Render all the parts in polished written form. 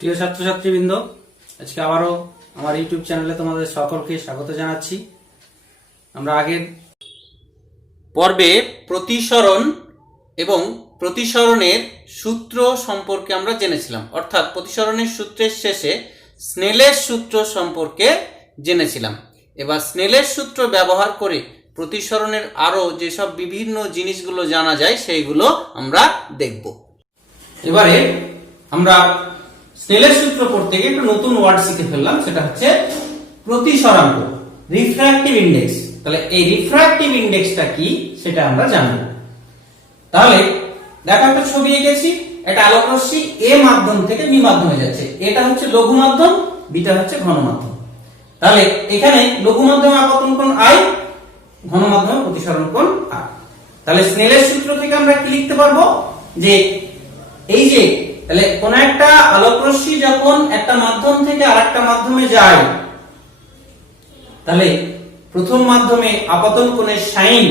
প্রিয় ছাত্রছাত্রীবৃন্দ, আজকে আবারও আমার ইউটিউব চ্যানেলে তোমাদের সকলকে স্বাগত জানাচ্ছি। আমরা আগের পর্বে প্রতিসরণ এবং প্রতিসরণের সূত্র সম্পর্কে আমরা জেনেছিলাম, অর্থাৎ প্রতিসরণের সূত্রের শেষে স্নেলের সূত্র সম্পর্কে জেনেছিলাম। এবার স্নেলের সূত্র ব্যবহার করে প্রতিসরণের আরও যেসব বিভিন্ন জিনিসগুলো জানা যায় সেইগুলো আমরা দেখব। এবারে আমরা স্নেলের সূত্র পড়তে গিয়ে একটা নতুন ওয়ার্ড শিখে ফেললাম, সেটা হচ্ছে প্রতিসরাঙ্ক, রিফ্র্যাক্টিভ ইন্ডেক্স। তাহলে এই রিফ্র্যাক্টিভ ইন্ডেক্সটা কি সেটা আমরা জানব। তাহলে দেখো, একটা ছবি এঁকেছি, একটা আলোক রশ্মি এ মাধ্যম থেকে বি মাধ্যমে যাচ্ছে। এটা হচ্ছে লঘু মাধ্যম, বিটা হচ্ছে ঘন মাধ্যম। তাহলে এখানে লঘু মাধ্যমে আপতন কোণ আই, ঘন মাধ্যমে প্রতিসরণ কোণ আর। তাহলে স্নেলের সূত্র থেকে আমরা কি লিখতে পারবো, যে এই যে তাহলে কোন একটা আলোক রশ্মি যখন একটা মাধ্যম থেকে আরেকটা মাধ্যমে যায়, তাহলে প্রথম মাধ্যমে আপতন কোণের সাইন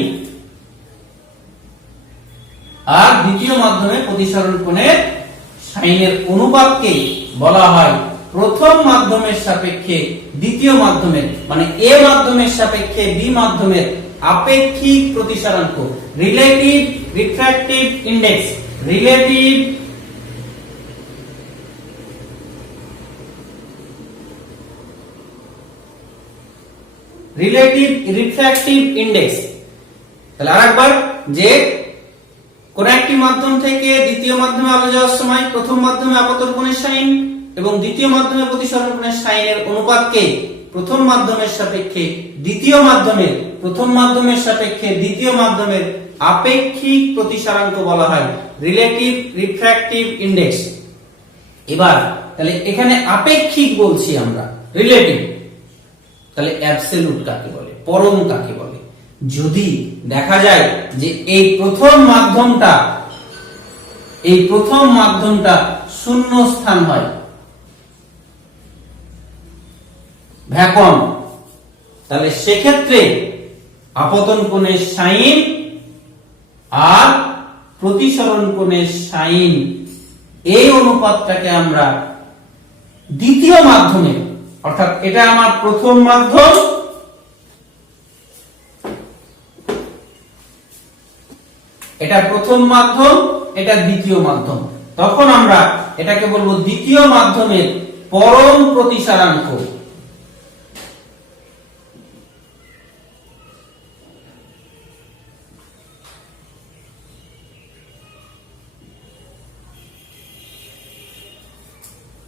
আর দ্বিতীয় মাধ্যমে প্রতিসরণ কোণের সাইনের অনুপাতকে বলা হয় প্রথম মাধ্যমের সাপেক্ষে দ্বিতীয় মাধ্যমের, মানে এ মাধ্যমের সাপেক্ষে বি মাধ্যমের আপেক্ষিক প্রতিসরাঙ্ক, relative refractive index. Relative refractive index. তাহলে আরেকবার, যে কোন একটি মাধ্যম থেকে দ্বিতীয় মাধ্যমে আলো যাওয়ার সময় প্রথম মাধ্যমে আপতন কোণের সাইন এবং দ্বিতীয় মাধ্যমে প্রতিসরণ কোণের সাইনের অনুপাতকে প্রথম মাধ্যমের সাপেক্ষে দ্বিতীয় মাধ্যমের, প্রথম মাধ্যমের সাপেক্ষে দ্বিতীয় মাধ্যমের আপেক্ষিক প্রতিসরাঙ্ক বলা হয় রিলেটিভ রিফ্র্যাক্টিভ ইন্ডেক্স। এবার তাহলে এখানে আপেক্ষিক বলছি আমরা, রিলেটিভ। তাহলে অ্যাবসলিউট কাকে বলে, পরম কাকে বলে? যদি দেখা যায় যে এই প্রথম মাধ্যমটা শূন্য স্থান হয়, ভ্যাকুয়াম, তাহলে সেক্ষেত্রে আপতন কোণের সাইন আর প্রতিসরণ কোণের সাইন এই অনুপাতটাকে আমরা দ্বিতীয় মাধ্যমে, অর্থাৎ এটা আমার প্রথম মাধ্যম, এটা প্রথম মাধ্যম, এটা দ্বিতীয় মাধ্যম, তখন আমরা এটাকে বলবো দ্বিতীয় মাধ্যমের পরম প্রতিসরাঙ্ক।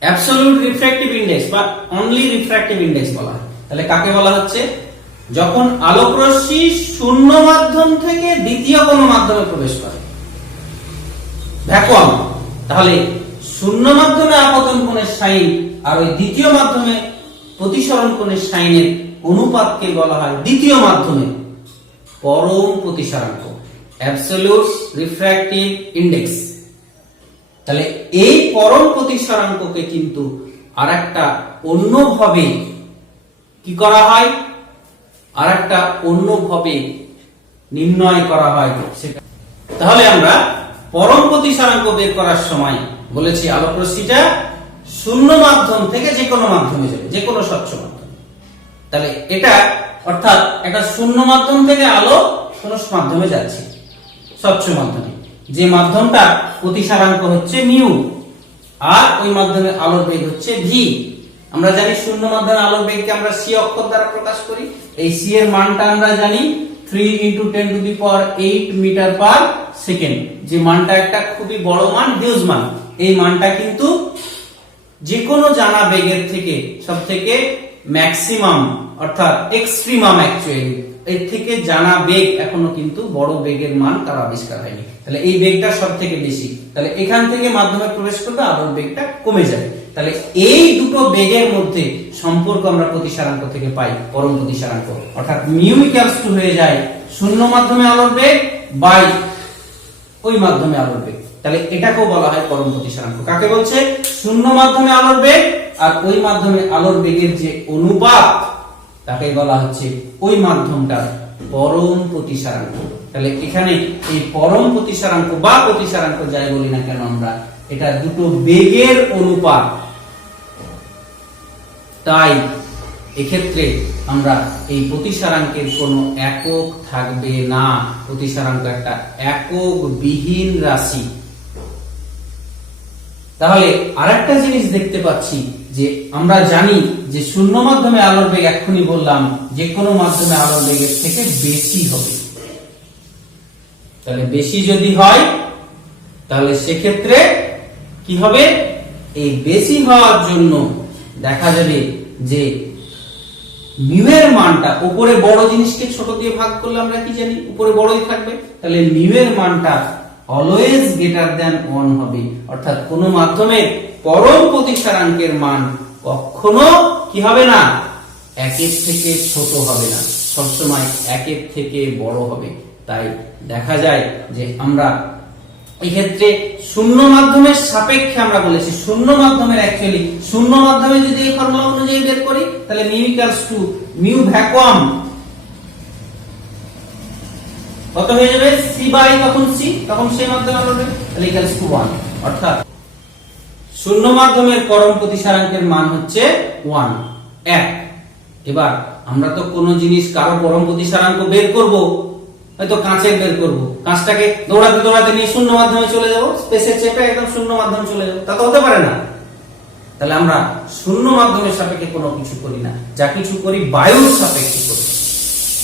অ্যাবসলিউট রিফ্র্যাক্টিভ ইন্ডেক্স বা অনলি রিফ্র্যাক্টিভ ইন্ডেক্স বলা হয়। তাহলে কাকে বলা হচ্ছে? যখন আলোক রশ্মি শূন্য মাধ্যম থেকে দ্বিতীয় কোনো মাধ্যমে প্রবেশ করে, ভ্যাকুয়াম, তাহলে শূন্য মাধ্যমে আপতন কোণের সাইন আর ওই দ্বিতীয় মাধ্যমে প্রতিসরণ কোণের সাইনের অনুপাতকে বলা হয় দ্বিতীয় মাধ্যমে পরম প্রতিসরাঙ্ক, অ্যাবসলিউট রিফ্র্যাক্টিভ ইন্ডেক্স। তাহলে এই পরম প্রতিসরাঙ্ককে কিন্তু আরেকটা অন্যভাবে কি করা হয়, আরেকটা অন্যভাবে নির্ণয় করা হয় সেটা। তাহলে আমরা পরম প্রতিসরাঙ্ক বের করার সময় বলেছি আলোক রশ্মিটা শূন্য মাধ্যম থেকে যে কোনো মাধ্যমে যাবে, যে কোনো স্বচ্ছ মাধ্যমে। তাহলে এটা অর্থাৎ একটা শূন্য মাধ্যম থেকে আলো কোন মাধ্যমে যাচ্ছে, স্বচ্ছ মাধ্যমে, যে মাধ্যমটা প্রতিসরাঙ্ক হচ্ছে মিউ আর ওই মাধ্যমে আলোর বেগ হচ্ছে ভি। আমরা জানি শূন্য মাধ্যমে আলোর বেগকে আমরা সি অক্ষর দ্বারা প্রকাশ করি। এই সি এর মানটা আমরা জানি 3 × 10⁸ মিটার পার সেকেন্ড, যে মানটা একটা খুবই বড় মান, হিউজ মান। এই মানটা কিন্তু যে কোনো জানা বেগের থেকে সবথেকে ম্যাক্সিমাম, অর্থাৎ এক্সট্রিমাম, অ্যাকচুয়ালি এর থেকে জানা বেগ এখনো কিন্তু বড় বেগের মান তার আবিষ্কার হয়নি। তাহলে এই বেগটা সব থেকে বেশি, তাহলে এখান থেকে মাধ্যমে প্রবেশ করবে, আলোর বেগটা কমে যাবে। তাহলে এই দুটো বেগের মধ্যে সম্পর্ক আমরা প্রতিসরাঙ্ক থেকে পাই, পরম প্রতিসরাঙ্ক, অর্থাৎ মিউ ইকুয়ালস টু হয়ে যায় শূন্য মাধ্যমে আলোর বেগ বাই ওই মাধ্যমে আলোর বেগ। তাহলে এটাকেও বলা হয় পরম প্রতিসরাঙ্ক। কাকে বলছে? শূন্য মাধ্যমে আলোর বেগ আর ওই মাধ্যমে আলোর বেগের যে অনুপাত, তাকে বলা হচ্ছে ওই মাধ্যমটার পরম প্রতিসরাঙ্ক। তাহলে এখানে এই পরম প্রতিসরাঙ্ক বা প্রতিসরাঙ্ক যাই বলি না কেন আমরা, এটা দুটো বেগের অনুপাত, তাই এক্ষেত্রে আমরা এই প্রতিসারাঙ্কের কোনো একক থাকবে না, প্রতিসারাঙ্ক একটা একক বিহীন রাশি। তাহলে আরেকটা জিনিস দেখতে পাচ্ছি যে আমরা জানি যে শূন্য মাধ্যমে আলোর বেগ, এক্ষুনি বললাম যে কোনো মাধ্যমে আলোর বেগের থেকে বেশি হবে। তাহলে বেশি যদি হয় তাহলে সেক্ষেত্রে কি হবে, এই বেশি হওয়ার জন্য দেখা যাবে যে মিউ এর মানটা, উপরে বড় জিনিসকে ছোট দিয়ে ভাগ করলে আমরা কি জানি উপরে বড়ই থাকবে, তাহলে মিউ এর মানটা অলওয়েজ গ্রেটার দ্যান 1 হবে। অর্থাৎ কোন মাধ্যমে পরম প্রতিসারাঙ্কের মান কখনো কি হবে না, একের থেকে ছোট হবে না, সবসময় একের থেকে বড় হবে। তাই দেখা যায় যে আমরা এক্ষেত্রে শূন্য মাধ্যমের সাপেক্ষে আমরা বলেছি, শূন্য মাধ্যমের অ্যাকচুয়ালি শূন্য মাধ্যমে যদি এই ফর্মুলা অনুযায়ী বের করি তাহলে mu equals to mu vacuum কত হয়ে যাবে, সি বাই তখন সি, তখন সেই মাধ্যমে আমরা তাহলে ইকুয়ালস টু 1। অর্থাৎ শূন্য মাধ্যমের পরম প্রতিসারাঙ্কের মান হচ্ছে 1 1। এবার আমরা তো কোন জিনিস কারো পরম প্রতিসারাঙ্ক বের করব, হয়তো কাঁচের বের করব, কাঁচটাকে দৌড়াতে দৌড়াতে নিয়ে শূন্য মাধ্যমে চলে যাব, স্পেসে চেপে একদম শূন্য মাধ্যমে চলে যাব, তা তো হতে পারে না। তাহলে আমরা শূন্য মাধ্যমের সাপেক্ষে কোনো কিছু করি না, যা কিছু করি বায়ুর সাপেক্ষে করি।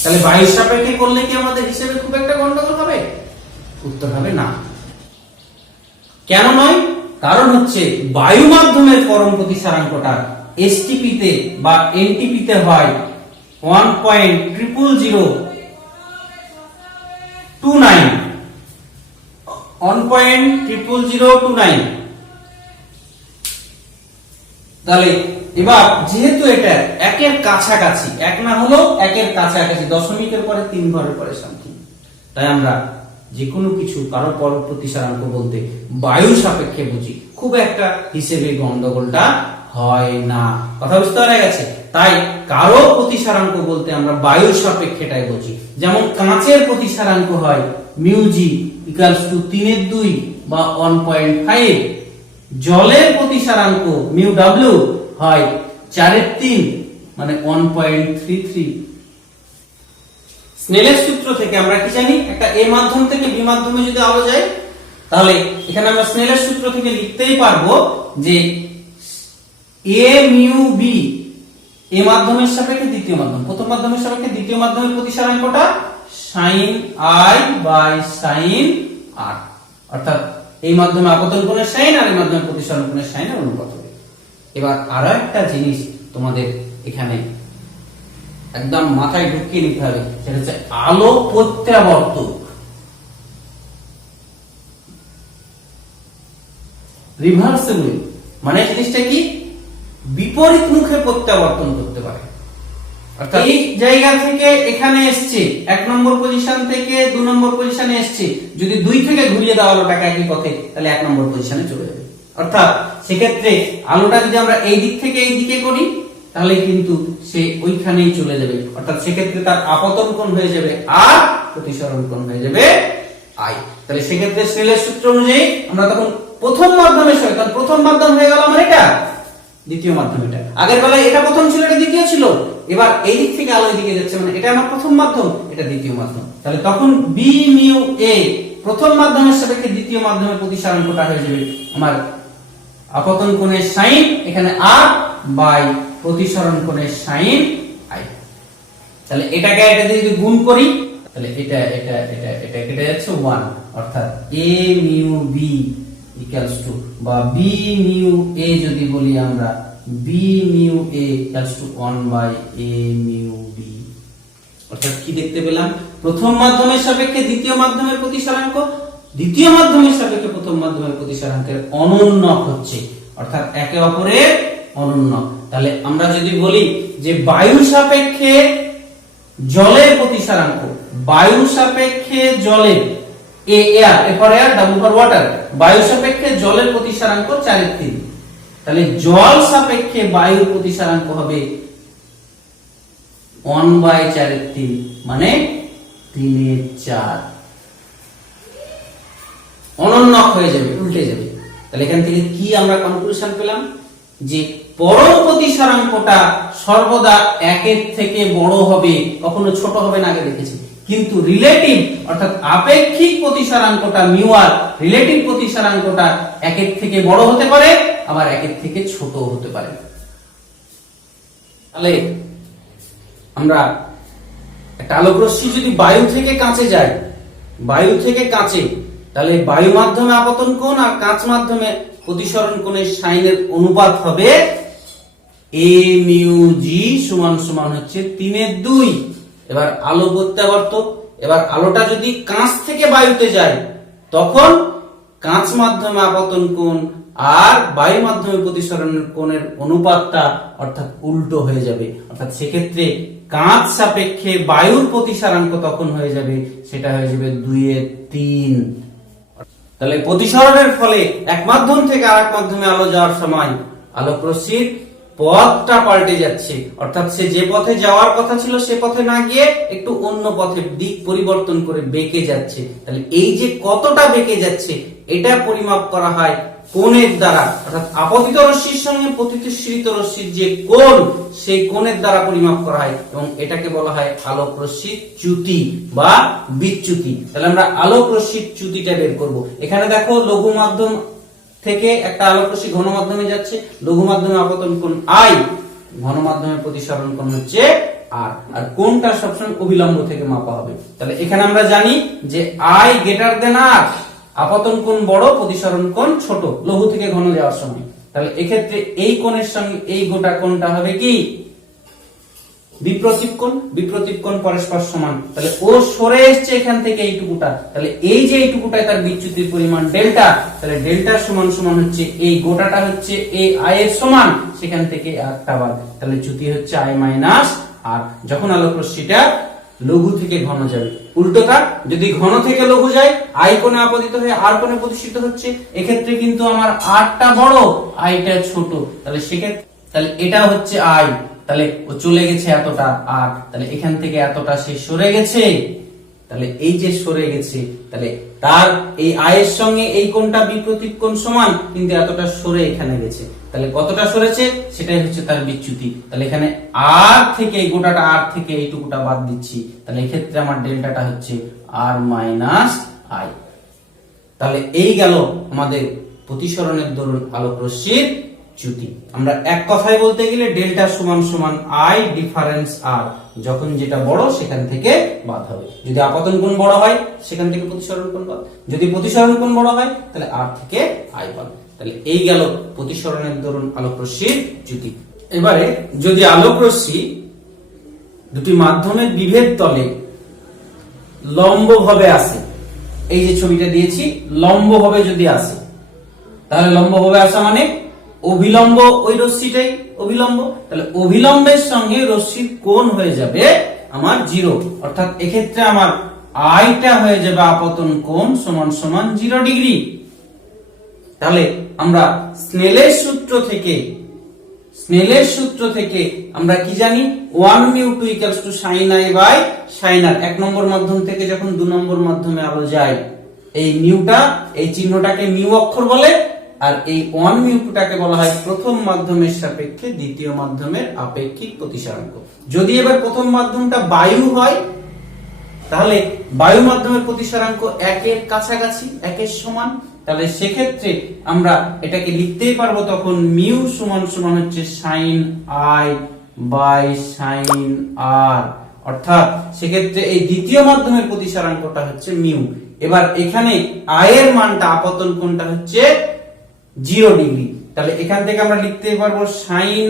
তাহলে বায়ুর সাপেক্ষে করলে কি আমাদের হিসেবে খুব একটা গন্ডগোল হবে? উত্তর হবে না। কেন নয়? কারণ হচ্ছে বায়ু মাধ্যমের পরম প্রতিসারাঙ্কটা এসটিপি তে বা এনটিপি তে হয় 1.00029। তাহলে এবার যেহেতু এটা একের কাছাকাছি, এক না হলেও একের কাছাকাছি, দশমিকের পরে 3 ঘরের পরে সামথিং, তাই আমরা যে কোনো কিছু কারো পরম প্রতিসারাঙ্ক বলতে বায়ু সাপেক্ষে বুঝি, খুব একটা হিসেবে গন্ডগোলটা হয় না। কথা বুঝতে পারা গেছে? তাই কারো প্রতিসারাঙ্ক বলতে আমরা বায়ু সাপেক্ষেটাই বুঝি। যেমন কাঁচের প্রতিসারাঙ্ক হয় মিউ জি ইকুয়ালস টু 3/2 বা 1.5। জলের প্রতিসারাঙ্ক মিউ ডাব্লিউ হয় 4/3 মানে 1.33। স্নেলের সূত্র থেকে আমরা কি জানি, একটা এ মাধ্যম থেকে বি মাধ্যমে যদি আলো যায় তাহলে এখানে আমরা স্নেলের সূত্র থেকে লিখতেই পারবো যে এ মিউ বি, এ মাধ্যমের সাপেক্ষে দ্বিতীয় মাধ্যম, প্রথম মাধ্যমের সাপেক্ষে দ্বিতীয় মাধ্যমের প্রতিসারাঙ্কটা sin i by sin r। অর্থাৎ এই মাধ্যমে আপতন কোণের সাইন আর এই মাধ্যমে প্রতিসরণ কোণের সাইনের অনুপাত হবে। এবার আরো একটা জিনিস তোমাদের এখানে একদম মাথায় ঢুকিয়ে নিতে হবে, সেটা হচ্ছে আলো প্রত্যাবর্তক। রিভার্সেবল মানে জিনিসটা কি, বিপরীত মুখে প্রত্যাবর্তন করতে পারে। অর্থাৎ এই জায়গা থেকে এখানে এসছে, 1 নম্বর পজিশন থেকে 2 নম্বর পজিশনে এসছে, যদি 2 থেকে ঘুরিয়ে দেওয়া আলোটাকে একই পথে, তাহলে 1 নম্বর পজিশনে চলে যাবে। অর্থাৎ সেক্ষেত্রে আলোটা যদি আমরা এই দিক থেকে এই দিকে করি তাহলে কিন্তু সে ওইখানেই চলে যাবে। অর্থাৎ সেক্ষেত্রে তার আপতন কোণ হয়ে যাবে আর প্রতিসরণ কোণ হয়ে যাবে আই। তাহলে সেক্ষেত্রে স্নেলের সূত্র অনুযায়ী আমরা তখন প্রথম মাধ্যমে সই, কারণ প্রথম মাধ্যম হয়ে গেল আমার এটা, দ্বিতীয় মাধ্যম এটা। আগের বেলায় এটা প্রথম ছিল, এটা দ্বিতীয় ছিল, এবার এই দিক থেকে আলো দিকে যাচ্ছে, মানে এটা আমার প্রথম মাধ্যম, এটা দ্বিতীয় মাধ্যম। তাহলে তখন বি মিউ এ প্রথম মাধ্যমের সাপেক্ষে দ্বিতীয় মাধ্যমের প্রতিসারাঙ্কটা হয়ে যাবে আমার আপতন কোণের সাইন এখানে আর বাই প্রতিসরণ কোণের সাইন আই। তাহলে এটাকে এটা দিয়ে যদি গুণ করি তাহলে এটা এটা এটা এটা কেটে যাচ্ছে 1। অর্থাৎ a mu b equals to বা b মিউ a যদি বলি আমরা b mu a equals to 1 by a mu b। অর্থাৎ কি দেখতে পেলাম, প্রথম মাধ্যমের সাপেক্ষে দ্বিতীয় মাধ্যমের প্রতিসারাঙ্ক, দ্বিতীয় মাধ্যমের সাপেক্ষে প্রথম মাধ্যমের প্রতিসারাঙ্কের অনন্যক হচ্ছে, অর্থাৎ একে অপরের অনন্যক। তাহলে আমরা যদি বলি যে বায়ু সাপেক্ষে জলের প্রতিসারাঙ্ক, বায়ু সাপেক্ষে জলের A air, A for air, W for water, বায়ু সাপেক্ষে জলের প্রতিসারাঙ্ক 4/3, তাহলে জল সাপেক্ষে বায়ুর প্রতিসারাঙ্ক হবে 1/4/3 মানে 3/4, অনন্যক হয়ে যাবে, উল্টে যাবে। তাহলে এখান থেকে কি আমরা কনক্লুশন পেলাম যে পরম প্রতিসরাঙ্কটা সর্বদা একের থেকে বড় হবে, কখনো ছোট হবে না, আগে দেখেছি। কিন্তু রিলেটিভ অর্থাৎ আপেক্ষিক প্রতিসরাঙ্কটা মিউ আর রিলেটিভ প্রতিসরাঙ্কটা একের থেকে বড় হতে পারে, আবার একের থেকে ছোট হতে পারে। তাহলে আমরা একটা আলোক রশ্মি যদি বায়ু থেকে কাঁচে যায়, বায়ু থেকে কাঁচে, তাহলে বায়ু মাধ্যমে আপতন কোণ আর কাঁচ মাধ্যমে প্রতিসরণ কোণের সাইনের অনুপাত হবে a মিউ জি সমান সমান হচ্ছে 3/2। এবার আলো প্রত্যাবর্ত, এবার আলোটা যদি কাঁচ থেকে বায়ুতে যায় তখন কাঁচ মাধ্যমে আপতন কোণ আর বায়ু মাধ্যমে প্রতিসরণের কোণের অনুপাতটা অর্থাৎ উল্টো হয়ে যাবে। অর্থাৎ সেক্ষেত্রে কাঁচ সাপেক্ষে বায়ুর প্রতিসরাঙ্ক তখন হয়ে যাবে, সেটা হয়ে যাবে 2/3। তাহলে প্রতিসরণের ফলে এক মাধ্যম থেকে আরেক মাধ্যমে আলো যাওয়ার সময় আলোক রশ্মির পথটা পাল্টে যাচ্ছে, অর্থাৎ সে যে পথে যাওয়ার কথা ছিল সে পথে না গিয়ে একটু অন্য পথে দিক পরিবর্তন করে বেঁকে যাচ্ছে। তাহলে এই যে কতটা বেঁকে যাচ্ছে এটা পরিমাপ করা হয় কোণের দ্বারা, অর্থাৎ আপতিত রশ্মির সঙ্গে প্রতিসৃত রশ্মির যে কোণ সেই কোণের দ্বারা পরিমাপ করা হয় এবং এটাকে বলা হয় আলোক রশ্মির চ্যুতি বা বিচ্যুতি। তাহলে আমরা আলোক রশ্মির চ্যুতিটা বের করব। এখানে দেখো লঘু মাধ্যম থেকে একটা আলোক রশ্মি ঘন মাধ্যমে যাচ্ছে, লঘু মাধ্যমে আপতন কোণ আই, ঘন মাধ্যমে প্রতিসরণ কোণ হচ্ছে আর, আর কোণটা সবসময় অভিলম্ব থেকে মাপা হবে। তাহলে এখানে আমরা জানি যে আই গ্রেটার দেন আর, আপতন কোণ বড় প্রতিসরণ কোণ ছোট লঘু থেকে ঘন যাওয়ার সময়। তাহলে এক্ষেত্রে এই কোণের সঙ্গে এই গোটা কোণটা হবে কি বিপ্রতীপ কোণ, বিপ্রতীপ কোণ পরস্পর সমান। তাহলে ও সরে এসছে এখান থেকে এইটুকুটা, তাহলে এই যে এইটুকুটায় তার বিচ্যুতির পরিমাণ ডেল্টা, তাহলে ডেল্টা সমান সমান হচ্ছে এই গোটাটা হচ্ছে এই আই এর সমান, সেখান থেকে একটা বাদ, তাহলে চ্যুতি হচ্ছে আই মাইনাস আর। যখন আলোক রশ্মিটা লঘু থেকে ঘন যাবে, উল্টোটা যদি ঘন থেকে লঘু যায় আই কোণে আপতিত হয়ে আর কোণে প্রতিষ্ঠিত হচ্ছে, এক্ষেত্রে কিন্তু আমার আরটা বড় আইটা ছোট, তাহলে সেক্ষেত্রে তাহলে এটা হচ্ছে আই, তাহলে ও চলে গেছে এতটা আর, তাহলে এখান থেকে এতটা সে সরে গেছে, তাহলে এই যে সরে গেছে তাহলে তার এই আয়ের সঙ্গে এই কোণটা বিপ্রতীপ কোণ সমান, কিন্তু এতটা সরে এখানে গেছে, তাহলে কতটা সরেছে সেটাই হচ্ছে তার বিচ্যুতি। তাহলে এখানে আর থেকে এই গোটাটা আর থেকে এইটুকুটা বাদ দিচ্ছি, তাহলে এই ক্ষেত্রে আমার ডেল্টাটা হচ্ছে আর মাইনাস আই। তাহলে এই গেল আমাদের প্রতিসরণের দরুন আলোক রশ্মির চ্যুতি। আমরা এক কথায় বলতে গেলে ডেল্টা সমান সমান আই ডিফারেন্স আর, যখন যেটা বড় সেখান থেকে বাদ হবে। যদি আপতন কোণ বড় হয় সেখান থেকে প্রতিসরণ কোণ বাদ, যদি প্রতিসরণ কোণ বড় হয় তাহলে আর থেকে আই বাদ। তাহলে এই গেল প্রতিসরণের দরুন আলোক রশ্মির চ্যুতি। এবারে যদি আলোক রশ্মি দুটি মাধ্যমের বিভেদ তলে লম্বভাবে আসে, এই যে ছবিটা দিয়েছি লম্বভাবে যদি আসে, তাহলে লম্বভাবে আসা মানে অভিলম্ব, ওই রশ্মিটাই অভিলম্ব, তাহলে অভিলম্বের সঙ্গে রশ্মির কোণ হয়ে যাবে আমার 0, অর্থাৎ এক্ষেত্রে আমার আইটা হয়ে যাবে আপতন কোণ সমান সমান 0 ডিগ্রি। তাহলে আমরা স্নেলের সূত্র থেকে আমরা কি জানি 1 mu 2 equals to sin i by sin r। এক নম্বর মাধ্যম থেকে যখন 2 নম্বর মাধ্যমে আলো যায়, এই মিউটা, এই চিহ্নটাকে মিউ অক্ষর বলে, আর এই 1 মিউ 2 টাকে বলা হয় প্রথম মাধ্যমের সাপেক্ষে দ্বিতীয় মাধ্যমের আপেক্ষিক প্রতিসরাঙ্ক। যদি এবার প্রথম মাধ্যমটা বায়ু হয় তাহলে বায়ু মাধ্যমের প্রতিসরাঙ্ক 1 এর কাছাকাছি, 1 এর সমান, তাহলে সেক্ষেত্রে আমরা এটাকে লিখতেই পারবো তখন মিউ সমান সমান হচ্ছে sin i by sin r, অর্থাৎ সেক্ষেত্রে এই দ্বিতীয় মাধ্যমের প্রতিসরাঙ্কটা হচ্ছে মিউ। এবার এখানে i এর মানটা আপতন কোণটা হচ্ছে 0 ডিগ্রি, তাহলে এখান থেকে আমরা লিখতে পারবো sin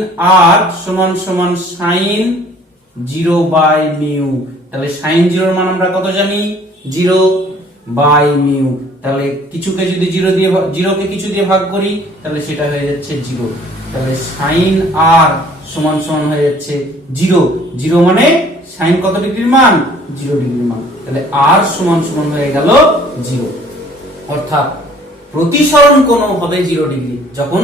r সমান সমান sin 0 বাই মিউ। তাহলে sin 0 এর মান আমরা কত জানি 0 বাই মিউ, তাহলে কিছুকে যদি 0 কে কিছু দিয়ে ভাগ করি তাহলে সেটা হয়ে যাচ্ছে 0, তাহলে sin r সমান সমান হয়ে যাচ্ছে 0 মানে sin কত ডিগ্রির মান 0 ডিগ্রির মান, তাহলে r সমান সমান হয়ে গেল 0, অর্থাৎ প্রতিসরণ কোণ হবে 0 ডিগ্রি যখন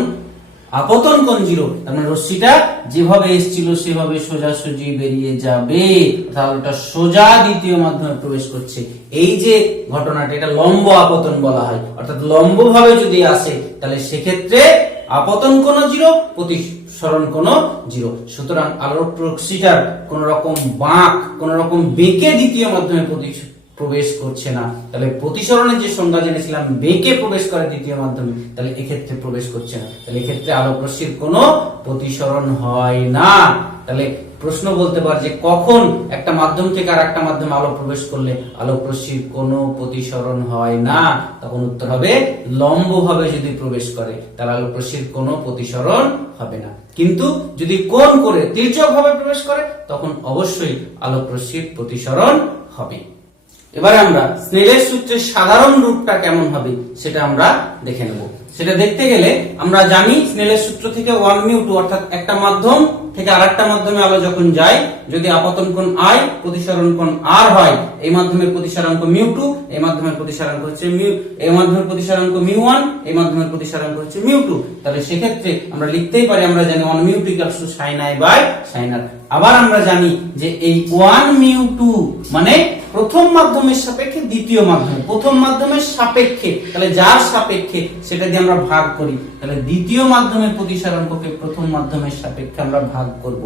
আপতন কোণ 0, তার মানে রশ্মিটা যেভাবে এসেছিল সেভাবে সোজাসুজি বেরিয়ে যাবে, তাহলে এটা সোজা দ্বিতীয় মাধ্যমে প্রবেশ করছে। এই যে ঘটনাটা এটা লম্ব আপতন বলা হয়, অর্থাৎ লম্বভাবে যদি আসে তাহলে সেক্ষেত্রে আপতন কোণ 0, প্রতিসরণ কোণ 0। সুতরাং আলোক রশ্মিটার কোন রকম বাঁক, কোন রকম বেঁকে দ্বিতীয় মাধ্যমে প্রবেশ করছে না। তাহলে প্রতিসরণের যে সংজ্ঞা জেনেছিলাম বেঁকে প্রবেশ করে দ্বিতীয় মাধ্যমে, তাহলে এক্ষেত্রে প্রবেশ করছে না। তাহলে এক্ষেত্রে আলোক রশ্মির কোনো প্রতিসরণ হয় না। তাহলে প্রশ্ন বলতে পারে যে কখন একটা মাধ্যম থেকে আর একটা মাধ্যমে আলো প্রবেশ করলে আলোক রশ্মির কোনো প্রতিসরণ হয় না, তখন উত্তর হবে লম্বভাবে যদি প্রবেশ করে তাহলে আলোক রশ্মির কোনো প্রতিসরণ হবে না। কিন্তু যদি কোণ করে তির্যক ভাবে প্রবেশ করে তখন অবশ্যই আলোক রশ্মির প্রতিসরণ হবে। এবারে আমরা স্নেলের সূত্রের সাধারণ রূপটা কেমন হবে সেটা আমরা দেখে নেব। সেটা দেখতে গেলে আমরা জানি স্নেলের সূত্র থেকে 1μ2 অর্থাৎ একটা মাধ্যম থেকে আরেকটা মাধ্যমে আলো যখন যায়, যদি আপতন কোণ I, প্রতিসরণ কোণ R হয়, এই মাধ্যমের প্রতিসরাঙ্ক μ2, এই মাধ্যমের প্রতিসরাঙ্ক হচ্ছে এই মাধ্যমের প্রতিসরাঙ্ক μ1, এই মাধ্যমের প্রতিসরাঙ্ক হচ্ছে μ2, তাহলে সেক্ষেত্রে আমরা লিখতেই পারি, আমরা জানি 1μ2 sin I sin R। আবার আমরা জানি যে এই 1μ2 মানে প্রথম মাধ্যমের সাপেক্ষে দ্বিতীয় মাধ্যমে, প্রথম মাধ্যমের সাপেক্ষে, তাহলে যার সাপেক্ষে সেটা দিয়ে আমরা ভাগ করি, তাহলে দ্বিতীয় মাধ্যমের প্রতিসরাঙ্ককে প্রথম মাধ্যমের সাপেক্ষে আমরা ভাগ করব।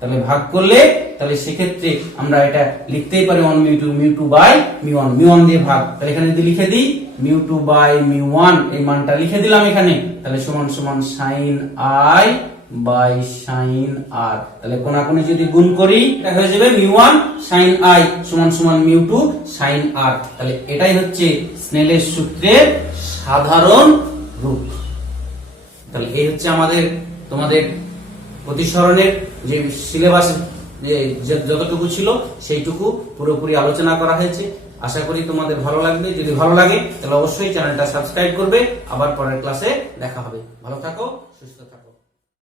তাহলে ভাগ করলে তাহলে সেক্ষেত্রে আমরা এটা লিখতেই পারি 1μ2 μ1 μ1 দিয়ে ভাগ। তাহলে এখানে যদি লিখে দিই μ2 μ1, এই মানটা লিখে দিলাম এখানে, তাহলে সমান সমান sin I sin R। তাহলে কোনাকুনি যদি গুণ করি এটা হয়ে যাবে μ1 sin I সমান সমান μ2 sin R। তাহলে এটাই হচ্ছে স্নেলের সূত্রের সাধারণ রূপ। তাহলে এই হচ্ছে আমাদের তোমাদের প্রতিসরণের যে সিলেবাস যতটুকু ছিল সেইটুকু পুরোপুরি আলোচনা করা হয়েছে। আশা করি তোমাদের ভালো লাগবে। যদি ভালো লাগে তাহলে অবশ্যই চ্যানেলটা সাবস্ক্রাইব করবে। আবার পরের ক্লাসে দেখা হবে। ভালো থাকো, সুস্থ থাকো।